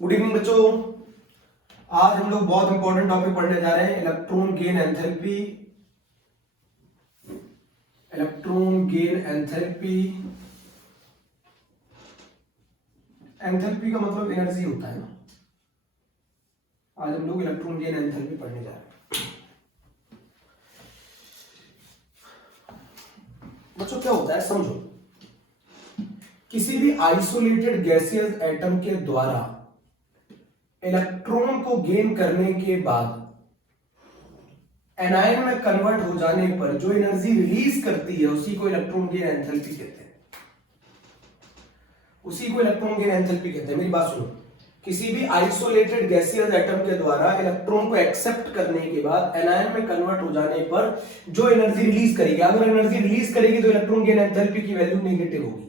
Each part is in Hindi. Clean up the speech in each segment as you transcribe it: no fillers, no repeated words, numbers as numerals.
गुड इवनिंग बच्चों। आज हम लोग बहुत इंपॉर्टेंट टॉपिक पढ़ने जा रहे हैं, electron gain enthalpy. Electron gain enthalpy, enthalpy का मतलब एनर्जी होता है ना। आज हम लोग इलेक्ट्रॉन गेन एंथैल्पी पढ़ने जा रहे हैं। बच्चों क्या होता है समझो, किसी भी आइसोलेटेड गैसियस एटम के द्वारा इलेक्ट्रॉन को गेन करने के बाद एनायन में कन्वर्ट हो जाने पर जो एनर्जी रिलीज करती है उसी को इलेक्ट्रॉन गेन एंथैल्पी कहते हैं। उसी को इलेक्ट्रॉन गेन एंथैल्पी कहते हैं। मेरी बात सुनो, किसी भी आइसोलेटेड गैसियस एटम के द्वारा इलेक्ट्रॉन को एक्सेप्ट करने के बाद एनायन में कन्वर्ट हो जाने पर जो एनर्जी रिलीज करेगी, अगर एनर्जी रिलीज करेगी तो इलेक्ट्रॉन गेन एंथैल्पी की वैल्यू नेगेटिव होगी।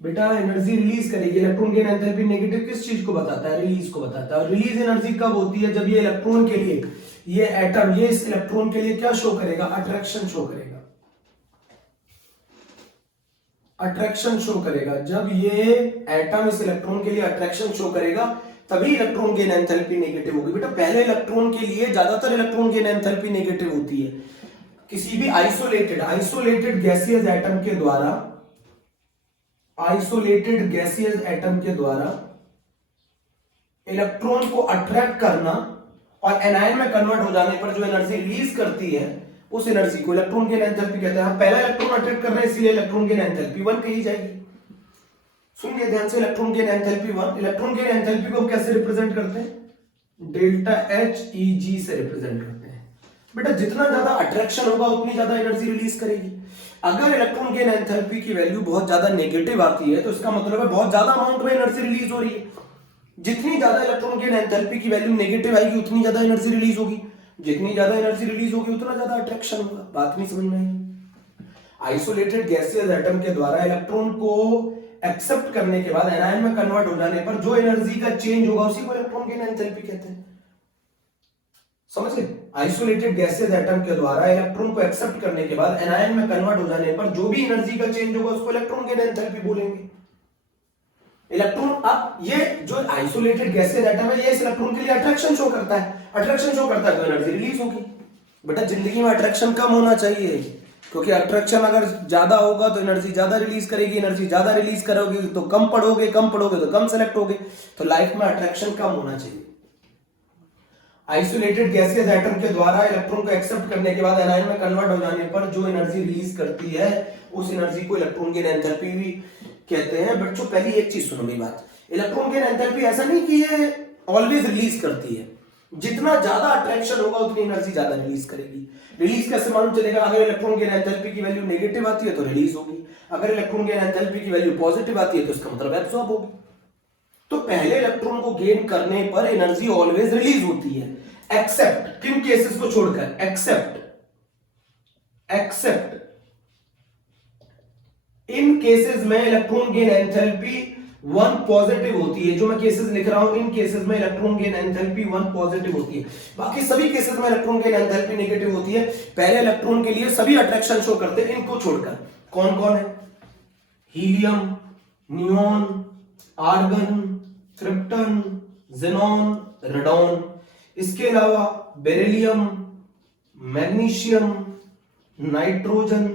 बेटा एनर्जी रिलीज करेगी, इलेक्ट्रॉन गेन एंथैल्पी नेगेटिव किस चीज को बताता है? रिलीज को बताता है। और रिलीज एनर्जी कब होती है? जब ये इलेक्ट्रॉन के लिए, ये एटम ये इस इलेक्ट्रॉन के लिए क्या शो करेगा? अट्रैक्शन शो करेगा। अट्रैक्शन शो करेगा। जब ये एटम इस इलेक्ट्रॉन के लिए अट्रैक्शन शो करेगा तभी इलेक्ट्रॉन गेन एंथैल्पी नेगेटिव होगी। बेटा पहले इलेक्ट्रॉन के लिए ज्यादातर इलेक्ट्रॉन गेन एंथैल्पी नेगेटिव होती है। किसी भी आइसोलेटेड गैसियस एटम के द्वारा, आइसोलेटेड गैसियस एटम के द्वारा इलेक्ट्रॉन को अट्रैक्ट करना और एनायन में कन्वर्ट हो जाने पर जो एनर्जी रिलीज करती है उस एनर्जी को इलेक्ट्रॉन गेन एंथैल्पी कहते हैं। हम पहला इलेक्ट्रॉन अट्रैक्ट कर रहे हैं इसलिए इलेक्ट्रॉन गेन एंथैल्पी 1 कही जाएगी। सुनिए ध्यान से, electron gain enthalpy 1। Electron gain enthalpy को कैसे रिप्रेजेंट करते हैं? डेल्टा एच ई जी से रिप्रेजेंट करते हैं। बेटा जितना ज्यादा अट्रैक्शन होगा उतनी ज्यादा एनर्जी रिलीज करेगी। अगर इलेक्ट्रॉन गेन एंथैल्पी की वैल्यू बहुत ज्यादा नेगेटिव आती है तो इसका मतलब है बहुत ज्यादा अमाउंट में एनर्जी रिलीज हो रही है। जितनी ज्यादा इलेक्ट्रॉन गेन एंथैल्पी की वैल्यू नेगेटिव आएगी उतनी ज्यादा एनर्जी रिलीज होगी। जितनी ज्यादा एनर्जी रिलीज होगी उतना ज्यादा अट्रैक्शन होगा। बात नहीं समझ में आई? आइसोलेटेड गैसियस एटम के द्वारा इलेक्ट्रॉन को एक्सेप्ट करने के बाद एनायन में कन्वर्ट हो जाने पर जो एनर्जी का चेंज होगा उसी को इलेक्ट्रॉन गेन एंथैल्पी कहते हैं। समझ गए? आइसोलेटेड गैसियस एटम के द्वारा इलेक्ट्रॉन को एक्सेप्ट करने के बाद एनायन में कन्वर्ट हो जाने पर जो भी एनर्जी का चेंज होगा उसको इलेक्ट्रॉन गेन एंथैल्पी बोलेंगे। इलेक्ट्रॉन, अब ये जो आइसोलेटेड गैसियस एटम है ये इस इलेक्ट्रॉन के लिए अट्रैक्शन शो करता है। अट्रैक्शन शो करता है तो एनर्जी रिलीज होगी। बेटा जिंदगी में अट्रैक्शन कम होना चाहिए, क्योंकि अट्रैक्शन अगर ज्यादा होगा तो एनर्जी ज्यादा रिलीज करेगी। एनर्जी ज्यादा रिलीज करोगे तो कम पढ़ोगे, कम पढ़ोगे तो कम सेलेक्ट होगे। तो लाइफ में अट्रैक्शन कम होना चाहिए। आइसोलेटेड गैसियस एटम के द्वारा इलेक्ट्रॉन को एक्सेप्ट करने के बाद एनायन में कन्वर्ट हो जाने पर जो एनर्जी रिलीज करती है उस एनर्जी को इलेक्ट्रॉन गेन एंथैल्पी भी कहते हैं। बच्चों पहली एक चीज सुनो मेरी बात, इलेक्ट्रॉन गेन एंथैल्पी ऐसा नहीं कि ये ऑलवेज रिलीज करती है। जितना ज्यादा अट्रैक्शन होगा उतनी एनर्जी ज्यादा रिलीज करेगी। रिलीज कैसे मालूम चलेगा? अगर इलेक्ट्रॉन गेन एंथैल्पी की वैल्यू नेगेटिव आती है तो रिलीज होगी, अगर इलेक्ट्रॉन गेन एंथैल्पी की वैल्यू पॉजिटिव आती है तो इसका मतलब एब्सॉर्ब होगी। तो पहले इलेक्ट्रॉन को गेन करने पर एनर्जी ऑलवेज रिलीज होती है, एक्सेप्ट किन केसेस को छोड़कर? एक्सेप्ट इन केसेस में इलेक्ट्रॉन गेन एंथैल्पी 1 पॉजिटिव होती है। जो मैं केसेस लिख रहा हूं इन केसेस में इलेक्ट्रॉन गेन एंथैल्पी 1 पॉजिटिव होती है। बाकी सभी केसेस में इलेक्ट्रॉन गेन एंथैल्पी नेगेटिव होती है। पहले इलेक्ट्रॉन के लिए सभी अट्रैक्शन शो करते हैं, इनको छोड़कर। कौन कौन है? Helium, neon, argon, krypton, xenon, radon. इसके अलावा बेरिलियम, मैग्नीशियम, नाइट्रोजन,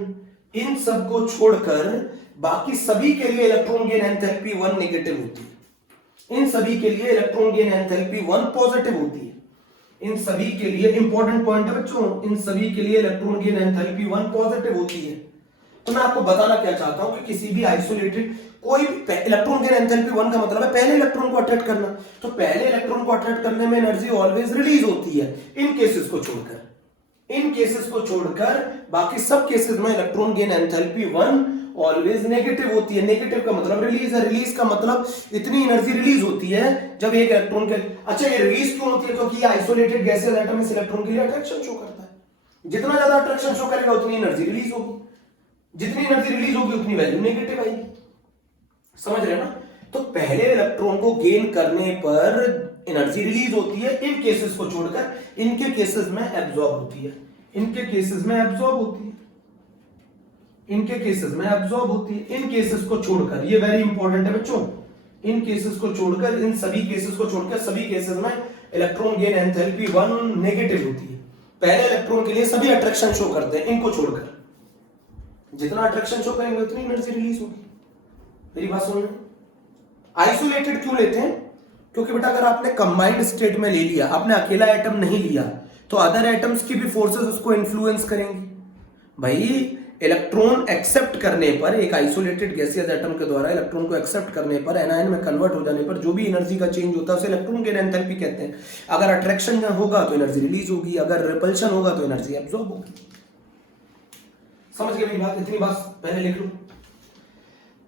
इन सबको छोड़कर बाकी सभी के लिए इलेक्ट्रॉन गेन एंथैल्पी 1 नेगेटिव होती है। इन सभी के लिए इलेक्ट्रॉन गेन एंथैल्पी 1 पॉजिटिव होती है। इन सभी के लिए इंपॉर्टेंट पॉइंट है बच्चों, इन सभी के लिए इलेक्ट्रॉन गेन एंथैल्पी 1 पॉजिटिव होती है। तो मैं आपको बताना क्या चाहता हूं कि किसी भी आइसोलेटेड कोई इलेक्ट्रॉन गेन एंथैल्पी 1 का मतलब है पहले इलेक्ट्रॉन को अट्रैक्ट करना। तो पहले इलेक्ट्रॉन को अट्रैक्ट करने में एनर्जी ऑलवेज रिलीज होती है। इन केसेस को छोड़कर, इन केसेस को छोड़कर बाकी सब केसेस में electron gain enthalpy 1 always negative होती है। नेगेटिव का मतलब रिलीज है, रिलीज का मतलब इतनी एनर्जी रिलीज होती है जब एक इलेक्ट्रॉन के, अच्छा ये रिलीज क्यों होती है? क्योंकि आइसोलेटेड गैसियस एटम इस इलेक्ट्रॉन के लिए अट्रैक्शन शो करता है। जितना ज्यादा अट्रैक्शन शो करेगा उतनी एनर्जी रिलीज होगी, जितनी एनर्जी रिलीज होगी उतनी वैल्यू नेगेटिव आएगी। समझ रहे हैं ना? तो पहले इलेक्ट्रॉन को गेन करने पर एनर्जी रिलीज होती है, इन केसेस को छोड़कर। इनके केसेस में एब्जॉर्ब होती है, इनके केसेस में एब्जॉर्ब होती है, इनके केसेस में एब्जॉर्ब होती है, इन केसेस को छोड़कर। ये वेरी इंपॉर्टेंट है बच्चों, इन केसेस को छोड़कर, इन सभी केसेस को छोड़कर सभी केसेस में इलेक्ट्रॉन गेन एंथैल्पी 1 नेगेटिव होती है। पहले इलेक्ट्रॉन के लिए सभी अट्रैक्शन शो करते हैं, इनको छोड़कर। जितना अट्रैक्शन शो करेंगे उतनी एनर्जी रिलीज होगी। मेरी बात सुन रहे? आइसोलेटेड क्यों लेते हैं? क्योंकि बेटा अगर आपने कंबाइंड स्टेट में ले लिया, आपने अकेला एटम नहीं लिया, तो अदर एटम्स की भी फोर्सेस उसको इन्फ्लुएंस करेंगी। भाई इलेक्ट्रॉन एक्सेप्ट करने पर, एक आइसोलेटेड गैसियस एटम के द्वारा इलेक्ट्रॉन को एक्सेप्ट करने पर, एनायन में कन्वर्ट हो जाने पर जो भी एनर्जी का चेंज होता है उसे इलेक्ट्रॉन गेन एंथैल्पी कहते हैं। अगर अट्रैक्शन होगा तो एनर्जी रिलीज होगी, अगर रिपल्शन होगा तो एनर्जी एब्जॉर्ब होगी। समझ गए मेरी बात? इतनी बात पहले लिख लो।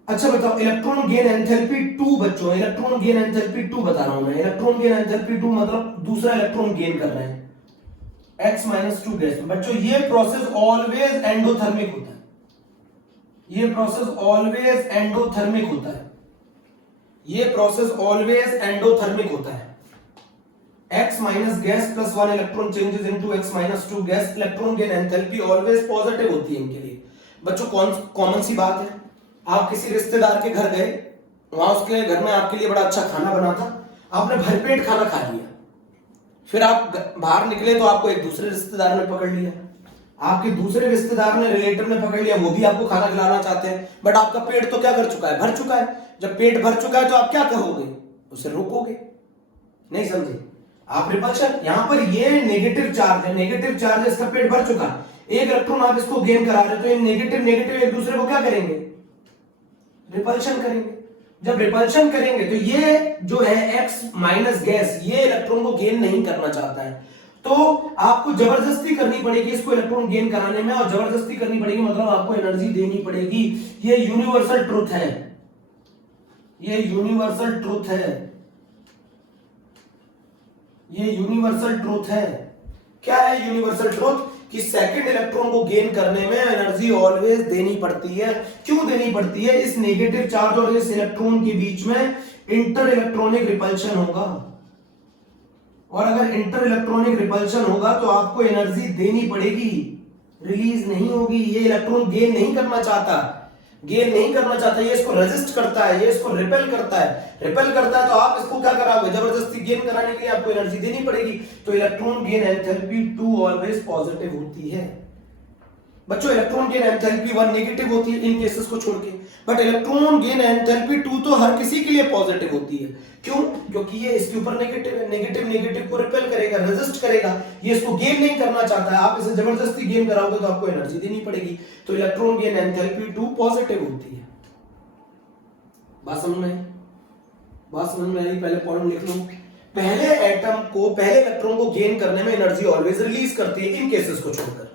अच्छा बताओ, इलेक्ट्रॉन गेन एंथैल्पी 2 बच्चों, इलेक्ट्रॉन गेन एंथैल्पी 2 बता रहा हूं मैं। इलेक्ट्रॉन गेन एंथैल्पी 2 मतलब दूसरा इलेक्ट्रॉन गेन कर रहे हैं X-2 गैस में। बच्चों ये प्रोसेस ऑलवेज एंडोथर्मिक होता है, ये प्रोसेस ऑलवेज एंडोथर्मिक होता है, ये प्रोसेस ऑलवेज एंडोथर्मिक होता है। X minus gas plus 1 electron changes into X-2 gas, electron gain enthalpy always positive होती है इनके लिए। बच्चों कॉमन सी बात है, आप किसी रिश्तेदार के घर गए, वहां उसके घर में आपके लिए बड़ा अच्छा खाना बना था, आपने भरपेट खाना खा लिया, फिर आप बाहर निकले तो आपको एक दूसरे रिश्तेदार ने पकड़ लिया, आपके दूसरे रिश्तेदार ने, रिलेटिव ने पकड़ लिया, वो भी आपको खाना खिलाना चाहते हैं, बट आपका पेट तो क्या कर चुका है? भर चुका है। जब पेट भर चुका है तो आप क्या करोगे? उसे रोकोगे? नहीं समझे आप? रिपल्शन, यहां पर ये नेगेटिव चार्ज है, नेगेटिव चार्ज है, इसका पेट भर चुका है, एक इलेक्ट्रॉन आप इसको गेन करा रहे हो, तो ये नेगेटिव नेगेटिव एक दूसरे को क्या करेंगे? रिपल्शन करेंगे। जब रिपल्शन करेंगे तो ये जो है X माइनस गैस, ये इलेक्ट्रॉन को गेन नहीं करना चाहता है, तो आपको जबरदस्ती करनी पड़ेगी इसको इलेक्ट्रॉन गेन कराने में, और जबरदस्ती करनी पड़ेगी मतलब आपको एनर्जी देनी पड़ेगी। ये यूनिवर्सल ट्रुथ है, ये यूनिवर्सल ट्रुथ है, ये यूनिवर्सल ट्रुथ है। क्या है यूनिवर्सल ट्रुथ? कि सेकंड इलेक्ट्रॉन को गेन करने में एनर्जी ऑलवेज देनी पड़ती है। क्यों देनी पड़ती है? इस नेगेटिव चार्ज और इस इलेक्ट्रॉन के बीच में इंटर इलेक्ट्रॉनिक रिपल्शन होगा, और अगर इंटर इलेक्ट्रॉनिक रिपल्शन होगा तो आपको एनर्जी देनी पड़ेगी, रिलीज नहीं होगी। ये इलेक्ट्रॉन गेन नहीं करना चाहता, गेन नहीं करना चाहता, ये इसको रेजिस्ट करता है, ये इसको रिपेल करता है, रिपेल करता है, तो आप इसको क्या कराओगे? जबरदस्ती गेन कराने के लिए आपको एनर्जी देनी पड़ेगी। तो electron gain enthalpy 2 always positive होती है। बच्चों इलेक्ट्रॉन गेन एंथैल्पी 1 नेगेटिव होती है इन केसेस को छोड़ के, बट इलेक्ट्रॉन गेन एंथैल्पी 2 तो हर किसी के लिए पॉजिटिव होती है। क्यों? क्योंकि ये इसके ऊपर नेगेटिव है, नेगेटिव नेगेटिव को रिपेल करेगा, रेजिस्ट करेगा, ये इसको गेन नहीं करना चाहता है, आप इसे जबरदस्ती गेन कराओगे तो आपको एनर्जी देनी पड़ेगी। तो इलेक्ट्रॉन गेन एंथैल्पी 2 पॉजिटिव होती है। बात समझ में? बात समझ में आई? पहले पॉइंट लिख लो। पहले एटम को, पहले इलेक्ट्रॉन को गेन करने में एनर्जी ऑलवेज रिलीज करती है इन केसेस को छोड़कर,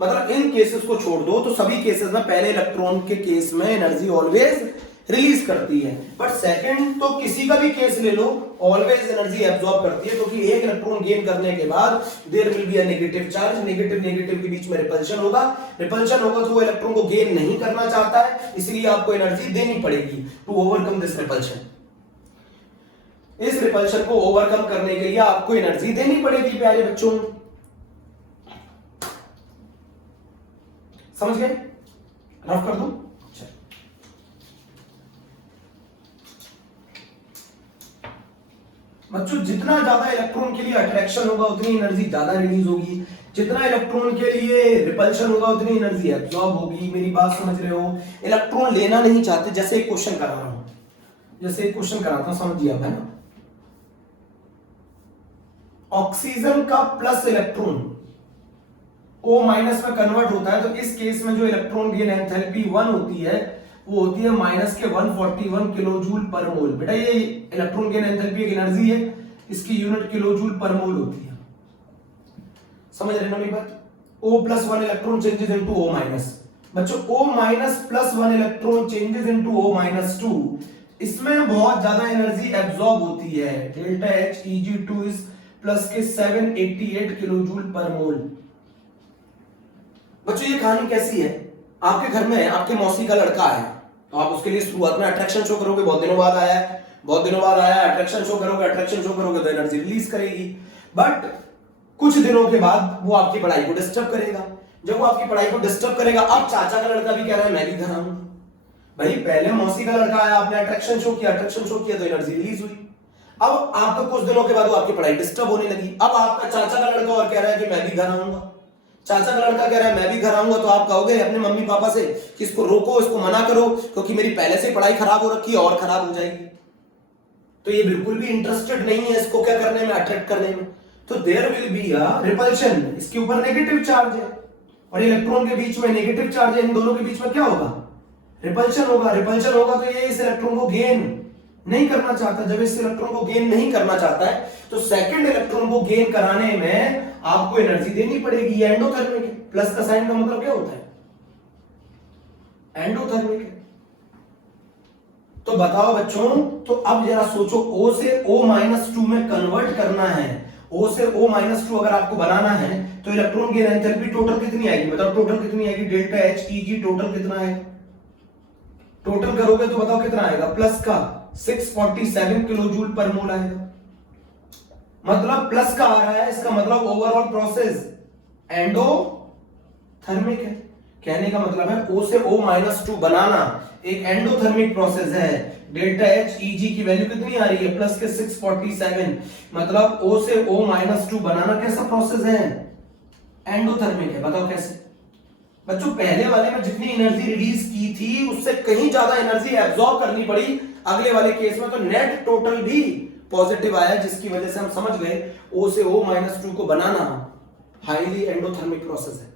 मतलब इन केसेस को छोड़ दो तो सभी केसेस में पहले इलेक्ट्रॉन के केस में एनर्जी ऑलवेज रिलीज करती है। बट सेकंड तो किसी का भी केस ले लो, ऑलवेज एनर्जी एब्जॉर्ब करती है, क्योंकि एक इलेक्ट्रॉन गेन करने के बाद there will be a negative charge, negative negative के बीच में रिपल्शन होगा, रिपल्शन होगा तो वो इलेक्ट्रॉन को गेन नहीं करना चाहता है, इसलिए आपको एनर्जी देनी पड़ेगी टू ओवरकम दिस रिपल्शन। इस रिपल्शन को ओवरकम करने के लिए आपको एनर्जी देनी पड़ेगी प्यारे बच्चों। समझ गए? रफ कर दूं? बच्चों जितना ज्यादा इलेक्ट्रॉन के लिए अट्रैक्शन होगा उतनी एनर्जी ज्यादा रिलीज होगी, जितना इलेक्ट्रॉन के लिए रिपल्शन होगा उतनी एनर्जी एब्जॉर्ब होगी। मेरी बात समझ रहे हो? इलेक्ट्रॉन लेना नहीं चाहते, जैसे एक क्वेश्चन करा रहा हूं, जैसे एक क्वेश्चन कराता हूं, समझिए आप, है ना? ऑक्सीजन का प्लस इलेक्ट्रॉन O माइनस में कन्वर्ट होता है, तो इस केस में जो इलेक्ट्रॉन गेन एंथैल्पी 1 होती है वो होती है माइनस के 141 किलोजूल पर मोल। बेटा ये इलेक्ट्रॉन गेन एंथैल्पी एक एनर्जी है, इसकी यूनिट किलोजूल पर मोल होती है। समझ रहे हो मेरी बात? O plus 1 electron changes into O minus. बच्चों O minus plus 1 electron changes into O minus 2, इसमें बहुत ज्यादा एनर्जी एब्जॉर्ब होती है। Delta H Eg2 is plus के 788 किलोजूल पर मोल। बच्चों ये कहानी कैसी है? आपके घर में आपके मौसी का लड़का आया, तो आप उसके लिए शुरुआत में अट्रैक्शन शो करोगे, बहुत दिनों बाद आया है, बहुत दिनों बाद आया, अट्रैक्शन शो करोगे, अट्रैक्शन शो करोगे तो एनर्जी रिलीज करेगी। बट कुछ दिनों के बाद वो आपकी पढ़ाई को डिस्टर्ब करेगा। जब वो आपकी पढ़ाई को डिस्टर्ब करेगा, अब चाचा का लड़का भी कह रहा है मैं भी घर आऊंगा, भाई पहले मौसी का लड़का आया, आपने अट्रैक्शन शो किया तो एनर्जी रिलीज हुई। अब आपको कुछ दिनों के बाद वो आपकी पढ़ाई डिस्टर्ब होने लगी। अब आपका चाचा का लड़का और कह रहा है कि मैं भी घर आऊंगा, चाचा का लड़का कह रहा है मैं भी घर आऊंगा, तो आप कहोगे अपने मम्मी पापा से कि इसको रोको, इसको मना करो, क्योंकि मेरी पहले से पढ़ाई खराब हो रखी है और खराब हो जाएगी। तो ये बिल्कुल भी इंटरेस्टेड नहीं है इसको क्या करने में, अट्रैक्ट करने में। तो there will be a repulsion, इसके ऊपर नेगेटिव चार्ज है और इलेक्ट्रॉन के बीच में नेगेटिव चार्ज है, इन दोनों के बीच में क्या होगा, रिपल्शन होगा। रिपल्शन होगा तो ये इस इलेक्ट्रॉन को गेन नहीं करना चाहता। जब इस इलेक्ट्रॉन को गेन नहीं करना चाहता है तो सेकंड इलेक्ट्रॉन को गेन कराने में आपको एनर्जी देनी पड़ेगी। ये एंडोथर्मिक है, प्लस का साइन का मतलब क्या होता है, एंडोथर्मिक है। तो बताओ बच्चों, तो अब जरा सोचो, O से O-2 में कन्वर्ट करना है, O से O-2 अगर आपको बनाना है तो इलेक्ट्रॉन गेन एंथैल्पी टोटल कितनी आएगी, बताओ टोटल कितनी आएगी, डेल्टा H Eg टोटल कितना है, टोटल करोगे तो बताओ कितना आएगा, प्लस का 647 किलो जूल पर मोल आएगा। मतलब प्लस का आ रहा है, इसका मतलब ओवरऑल प्रोसेस एंडोथर्मिक है। कहने का मतलब है O से O-2 बनाना एक एंडोथर्मिक प्रोसेस है। डेल्टा H Eg की वैल्यू कितनी आ रही है, प्लस के 647, मतलब O से O-2 बनाना कैसा प्रोसेस है, एंडोथर्मिक है। बताओ कैसे। बच्चों पहले वाले में जितनी एनर्जी रिलीज की थी उससे कहीं ज्यादा एनर्जी एब्जॉर्ब करनी पड़ी अगले वाले केस में, तो नेट टोटल भी पॉजिटिव आया, जिसकी वजह से हम समझ गए O से O-2 को बनाना हाईली एंडोथर्मिक प्रोसेस है।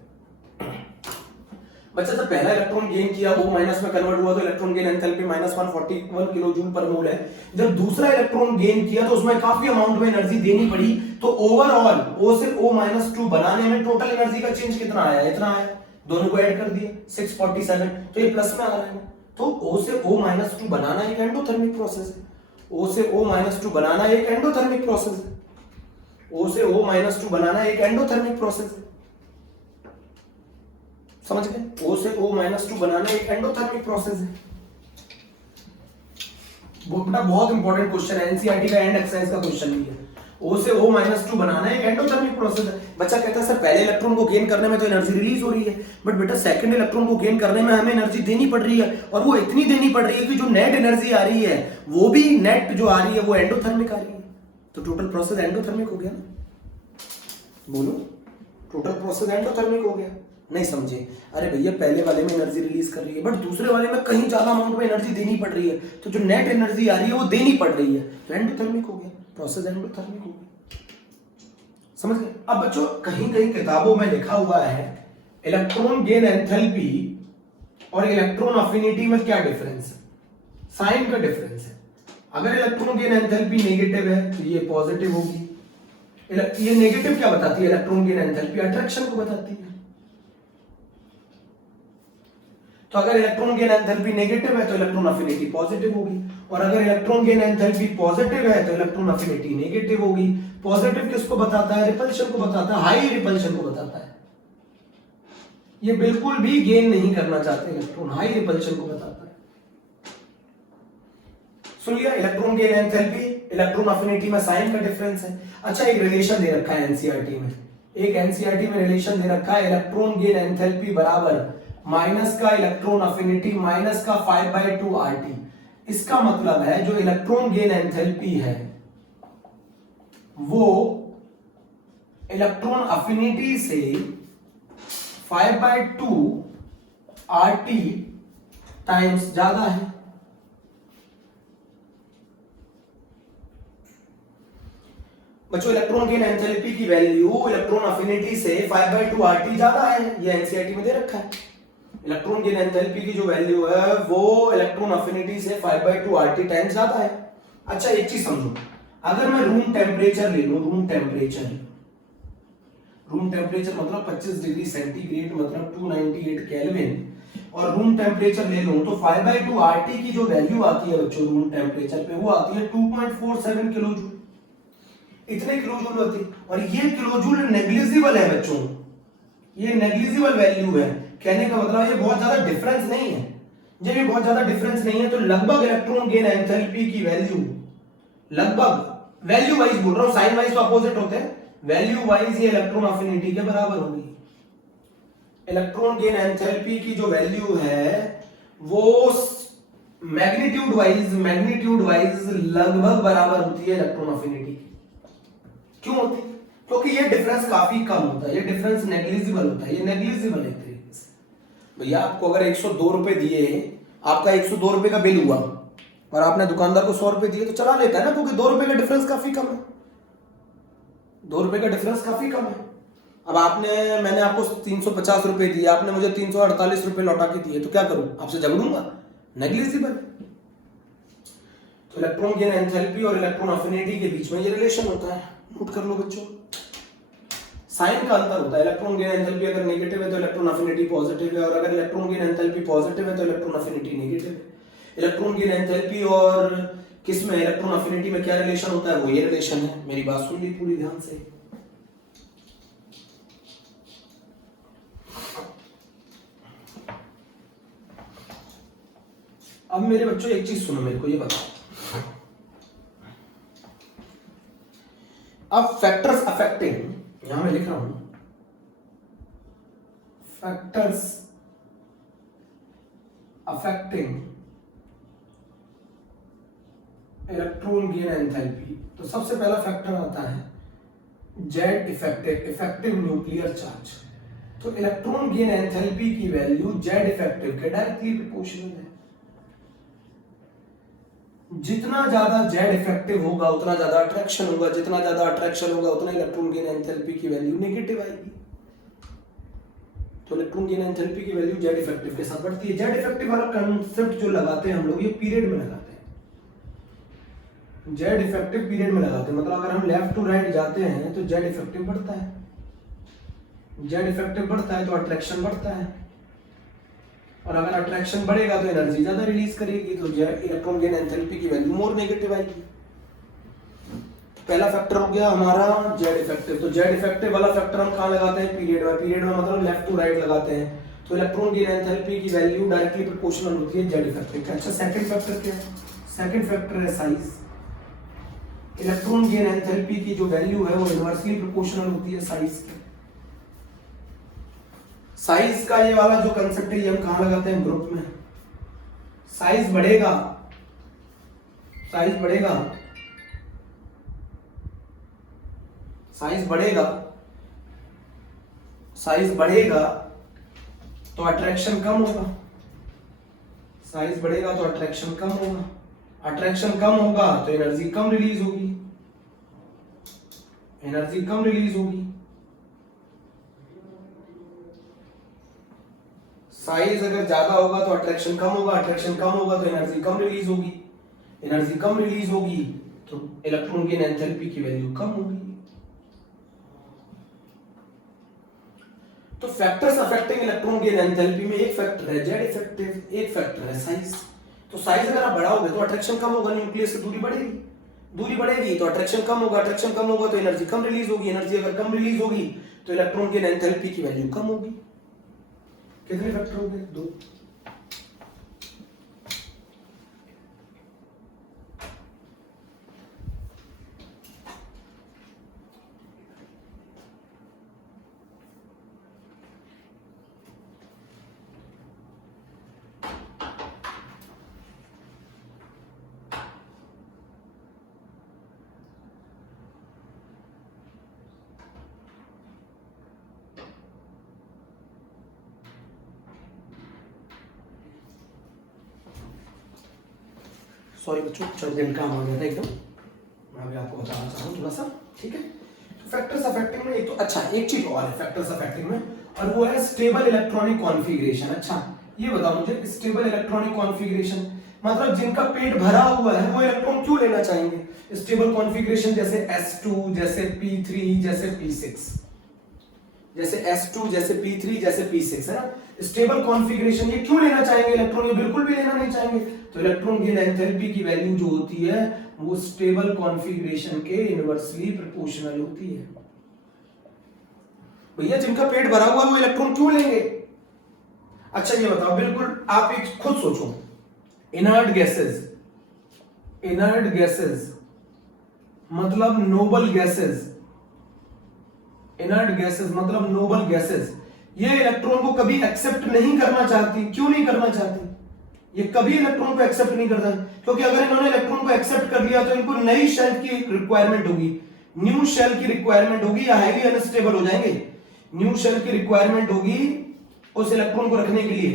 बच्चा जब पहला इलेक्ट्रॉन गेन किया O- में कन्वर्ट हुआ तो electron gain enthalpy -141 kilo joule per mole है। जब दूसरा इलेक्ट्रॉन गेन किया तो उसमें काफी अमाउंट में एनर्जी देनी पड़ी, तो ओवरऑल O से O-2 बनाने में टोटल एनर्जी का चेंज कितना आया, इतना आया, दोनों को ऐड कर दिए 647, तो ये प्लस में आ रहा है। तो O से O-2 बनाना एक एंडोथर्मिक प्रोसेस है, O से O-2 बनाना एक एंडोथर्मिक प्रोसेस है, O से O-2 बनाना एक एंडोथर्मिक प्रोसेस है, समझ गए। O से O-2 बनाना एक एंडोथर्मिक प्रोसेस है। बहुत इंपॉर्टेंट क्वेश्चन है, एनसीईआरटी का एंड एक्सरसाइज का क्वेश्चन भी है। O से O-2 बनाना एक एंडोथर्मिक प्रोसेस है। बच्चा कहता है सर पहले इलेक्ट्रॉन को गेन करने में तो एनर्जी रिलीज हो रही है, बट बेटा सेकंड इलेक्ट्रॉन को गेन करने में हमें एनर्जी देनी पड़ रही है, और वो इतनी देनी पड़ रही है कि जो नेट एनर्जी आ रही है वो भी नेट जो आ रही है वो एंडोथर्मिक आ रही है। तो टोटल प्रोसेस एंडोथर्मिक हो गया ना, बोलो, टोटल प्रोसेस एंडोथर्मिक हो गया। नहीं समझे, अरे भैया पहले वाले में एनर्जी रिलीज कर रही है बट दूसरे वाले में कहीं ज्यादा अमाउंट में एनर्जी देनी पड़ रही है, तो जो नेट एनर्जी आ रही है वो देनी पड़ रही है, तो एंडोथर्मिक हो गया, प्रोसेस एंडोथर्मिक हो गया, समझ गए। अब बच्चों कहीं कहीं किताबों में लिखा हुआ है इलेक्ट्रॉन गेन एंथैल्पी और इलेक्ट्रॉन अफिनिटी में क्या डिफरेंस है, साइन का डिफरेंस है। अगर इलेक्ट्रॉन गेन एंथैल्पी नेगेटिव है तो ये पॉजिटिव होगी। ये नेगेटिव क्या बताती है, इलेक्ट्रॉन गेन एंथैल्पी अट्रैक्शन को बताती है। तो अगर इलेक्ट्रॉन गेन एंथैल्पी नेगेटिव है तो इलेक्ट्रॉन अफिनिटी पॉजिटिव होगी, और अगर इलेक्ट्रॉन गेन एंथैल्पी पॉजिटिव है तो इलेक्ट्रॉन अफिनिटी नेगेटिव होगी। पॉजिटिव किसको बताता है, रिपल्शन को बताता है, हाई रिपल्शन को बताता है। ये बिल्कुल भी गेन नहीं करना चाहते इलेक्ट्रॉन, हाई रिपल्शन को बताता है। सुन लिया, electron gain enthalpy electron affinity में साइन का डिफरेंस है। अच्छा एक रिलेशन दे रखा है एनसीईआरटी में, एक एनसीईआरटी में रिलेशन दे रखा है इलेक्ट्रॉन गेन एंथैल्पी बराबर माइनस का इलेक्ट्रॉन अफिनिटी माइनस का 5/2 RT। इसका मतलब है जो इलेक्ट्रॉन गेन एंथैल्पी है वो इलेक्ट्रॉन अफिनिटी से 5/2 RT टाइम्स ज्यादा है। बच्चों इलेक्ट्रॉन गेन एंथैल्पी की वैल्यू इलेक्ट्रॉन अफिनिटी से 5/2 RT ज्यादा है, ये एनसीईआरटी में दे रखा है। इलेक्ट्रॉन गेन एंथैल्पी की जो वैल्यू है वो इलेक्ट्रॉन अफिनिटी से 5/2 RT टाइम्स ज्यादा है। अच्छा एक चीज समझो, अगर मैं रूम टेम्परेचर ले लूं, रूम टेम्परेचर मतलब 25 डिग्री सेंटीग्रेड मतलब 298 केल्विन, और रूम टेम्परेचर ले लूं तो 5/2 RT की जो वैल्यू आती है बच्चों रूम टेम्परेचर पे वो आती है 2.47 किलो जूल, इतने किलो जूल होती है। और ये किलो जूल नेग्लिजिबल है बच्चों, ये नेग्लिजिबल वैल्यू है। कहने का मतलब ये बहुत ज्यादा डिफरेंस नहीं है। जब ये बहुत ज्यादा डिफरेंस नहीं है तो लगभग इलेक्ट्रॉन गेन एंथैल्पी की वैल्यू, लगभग वैल्यू वाइज बोल रहा हूं, साइन वाइज तो अपोजिट होते हैं, वैल्यू वाइज ये इलेक्ट्रॉन अफिनिटी के बराबर होगी। इलेक्ट्रॉन गेन एंथैल्पी की जो वैल्यू है वो मैग्नीट्यूड वाइज लगभग बराबर होती है इलेक्ट्रॉन अफिनिटी की। क्यों होती है? क्योंकि ये डिफरेंस काफी कम होता है, ये डिफरेंस नेग्लिजिबल होता है, ये नेग्लिजिबल है एक तरीके से। भैया आपको अगर 102 रुपए दिए, आपका 102 रुपए का बिल हुआ और आपने दुकानदार को 100 रुपए दिए तो चला लेता है ना, क्योंकि 2 रुपए का डिफरेंस काफी कम है, 2 रुपए का डिफरेंस काफी कम है। अब मैंने आपको 350 रुपए दिए, आपने मुझे 348 रुपए लौटा के दिए, तो क्या करूं? आपसे झगड़ूंगा? नेग्लिजिबल। तो इलेक्ट्रॉन गेन एंथैल्पी और इलेक्ट्रॉन अफिनिटी के बीच में ये रिलेशन होता है, नोट कर लो बच्चों। साइन का अंतर होता है, इलेक्ट्रॉन गेन एंथैल्पी अगर नेगेटिव है तो इलेक्ट्रॉन अफिनिटी पॉजिटिव है, और अगर इलेक्ट्रॉन गेन एंथैल्पी पॉजिटिव है तो इलेक्ट्रॉन अफिनिटी नेगेटिव है। इलेक्ट्रॉन गेन एंथैल्पी और किसमें, इलेक्ट्रॉन अफिनिटी में क्या रिलेशन होता है? वो ये रिलेशन है। मेरी बात सुन ली पूरी ध्यान से। अब मेरे बच्चों एक चीज सुनो, मेरे को ये बताओ, अब फैक्टर्स अफेक्टिंग, यहां मैं लिख रहा हूं factors affecting electron gain enthalpy. तो सबसे पहला फैक्टर आता है Z effective, effective nuclear charge. तो इलेक्ट्रॉन गेन एंथैल्पी की वैल्यू जेड इफेक्टिव के डायरेक्टली प्रोपोर्शनल है। जितना ज्यादा जेड इफेक्टिव होगा उतना ज्यादा अट्रैक्शन होगा, जितना ज्यादा अट्रैक्शन होगा उतना इलेक्ट्रॉन गेन एंथैल्पी की वैल्यू नेगेटिव आएगी। तो इलेक्ट्रॉन गेन एंथैल्पी की वैल्यू जेड इफेक्टिव के साथ बढ़ती है। जेड इफेक्टिव वाला कांसेप्ट जो लगाते हैं हम लोग, ये पीरियड में लगाते हैं। जेड इफेक्टिव पीरियड में लगाते हैं, मतलब अगर हम लेफ्ट टू राइट जाते हैं तो जेड इफेक्टिव बढ़ता है, जेड इफेक्टिव बढ़ता है तो अट्रैक्शन बढ़ता है, और अगर अट्रैक्शन बढ़ेगा तो एनर्जी ज्यादा रिलीज करेगी, तो इलेक्ट्रॉन गेन एंथैल्पी की वैल्यू मोर नेगेटिव आएगी। पहला फैक्टर हो गया हमारा जेड इफेक्टिव। तो जेड इफेक्टिव वाला फैक्टर हम कहां लगाते हैं? पीरियड में। पीरियड में मतलब लेफ्ट टू राइट लगाते हैं, तो इलेक्ट्रॉन गेन एंथैल्पी की वैल्यू डायरेक्टली प्रोपोर्शनल होती है जेड इफेक्टिव के। अच्छा, सेकंड फैक्टर क्या है? सेकंड फैक्टर है साइज। इलेक्ट्रॉन गेन एंथैल्पी की जो वैल्यू है वो इनवर्सली प्रोपोर्शनल होती है साइज के। साइज का ये वाला जो कंसेप्ट है ये हम कहां लगाते हैं? ग्रुप में। साइज बढ़ेगा, साइज बढ़ेगा, साइज बढ़ेगा, साइज बढ़ेगा तो अट्रैक्शन कम होगा, साइज बढ़ेगा तो अट्रैक्शन कम होगा, अट्रैक्शन कम होगा तो एनर्जी कम रिलीज होगी, एनर्जी कम रिलीज होगी। साइज अगर ज्यादा होगा तो अट्रैक्शन कम होगा, अट्रैक्शन कम होगा तो एनर्जी कम रिलीज होगी, एनर्जी कम रिलीज होगी तो इलेक्ट्रॉन गेन एंथैल्पी की वैल्यू कम होगी। तो factors affecting electron gain enthalpy में एक फैक्टर है जेड इफेक्टिव, एक फैक्टर है साइज। तो साइज अगर आप बढ़ाओगे तो अट्रैक्शन कम होगा, न्यूक्लियस से दूरी बढ़ेगी, दूरी बढ़ेगी तो अट्रैक्शन कम होगा, अट्रैक्शन कम होगा तो एनर्जी कम रिलीज होगी, एनर्जी अगर कम रिलीज होगी तो इलेक्ट्रॉन गेन एंथैल्पी की वैल्यू कम होगी। कितने फैक्टर हो गए? 2। सॉरी बच्चों, चल काम आ गया था एकदम, मैं अभी आपको बताना चाह रहा हूँ थोड़ा सा, ठीक है। तो फैक्टर्स अफेक्टिंग में एक तो अच्छा एक चीज और है फैक्टर्स अफेक्टिंग में, और वो है स्टेबल इलेक्ट्रॉनिक कॉन्फ़िगरेशन। अच्छा ये बताओ मुझे, स्टेबल इलेक्ट्रॉनिक कॉन्फ़िगरेशन मतलब जिनका पेट भरा हुआ है वो इलेक्ट्रॉन क्यों लेना चाहेंगे? स्टेबल कॉन्फ़िगरेशन जैसे s2, जैसे p3, जैसे p6, जैसे s2, जैसे p3, जैसे p6 है ना, स्टेबल कॉन्फ़िगरेशन ये क्यों लेना चाहेंगे इलेक्ट्रॉन? ये बिल्कुल भी लेना नहीं चाहेंगे। तो इलेक्ट्रॉन गेन एंथैल्पी की वैल्यू जो होती है वो स्टेबल कॉन्फ़िगरेशन के इनवर्सली प्रोपोर्शनल होती है। भैया जिनका पेट भरा हुआ है वो इलेक्ट्रॉन क्यों लेंगे? अच्छा ये बताओ, बिल्कुल आप एक खुद सोचो, इनर्ट गैसेस, इनर्ट गैसेस मतलब नोबल गैसेस, इनर्ट गैसेस मतलब नोबल गैसेस, ये इलेक्ट्रॉन को कभी एक्सेप्ट नहीं करना चाहती। क्यों नहीं करना चाहती? ये कभी इलेक्ट्रॉन को एक्सेप्ट नहीं करता, क्योंकि अगर इन्होंने इलेक्ट्रॉन को एक्सेप्ट कर लिया तो इनको नई शेल की रिक्वायरमेंट होगी, न्यू शेल की रिक्वायरमेंट होगी, या हाईली अनस्टेबल हो जाएंगे। न्यू शेल की रिक्वायरमेंट होगी उस इलेक्ट्रॉन को रखने के लिए।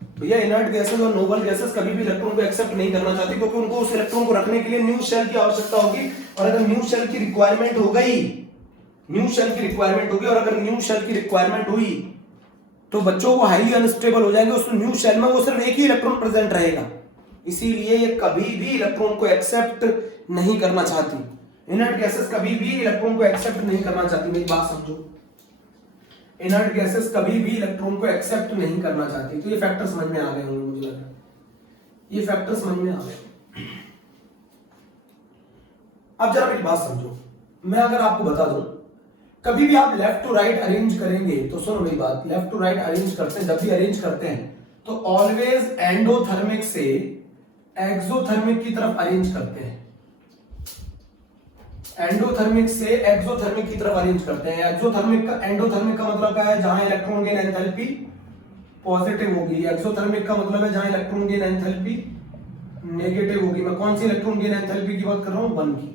भैया इनर्ट गैसेस और नोबल गैसेस कभी भी इलेक्ट्रॉन को एक्सेप्ट नहीं करना चाहती, क्योंकि उनको उस इलेक्ट्रॉन को रखने के लिए न्यू शेल की आवश्यकता होगी, और अगर न्यू शेल की रिक्वायरमेंट हो गई, न्यू शेल की रिक्वायरमेंट होगी, और अगर न्यू शेल की रिक्वायरमेंट हुई तो बच्चों को हाईली अनस्टेबल हो जाएंगे, उस न्यू शेल में वो सिर्फ एक ही इलेक्ट्रॉन प्रेजेंट रहेगा, इसीलिए ये कभी भी इलेक्ट्रॉन को एक्सेप्ट नहीं करना चाहती। इनर्ट गैसेस कभी भी इलेक्ट्रॉन को एक्सेप्ट नहीं करना चाहती। मेरी बात समझो, इनर्ट गैसेस कभी भी इलेक्ट्रॉन को एक्सेप्ट नहीं करना चाहती। तो ये फैक्टर समझ में आ गए होंगे, मुझे लग रहा है ये फैक्टर समझ में आ गए। अब जरा मेरी बात समझो, मैं अगर आपको बता दूं कभी भी आप लेफ्ट टू राइट अरेंज करेंगे, तो सुनो मेरी बात, लेफ्ट टू राइट अरेंज करते हैं, जब भी अरेंज करते हैं तो ऑलवेज एंडोथर्मिक से एक्सोथर्मिक की तरफ अरेंज करते हैं, एंडोथर्मिक से एक्सोथर्मिक की तरफ अरेंज करते हैं। एक्सोथर्मिक का एंडोथर्मिक का मतलब क्या है, जहां इलेक्ट्रॉन गेन एंथैल्पी पॉजिटिव होगी। एक्सोथर्मिक का मतलब है जहां इलेक्ट्रॉन गेन एंथैल्पी नेगेटिव होगी। मैं कौन सी इलेक्ट्रॉन गेन एंथैल्पी की बात कर रहा हूं, 1 की।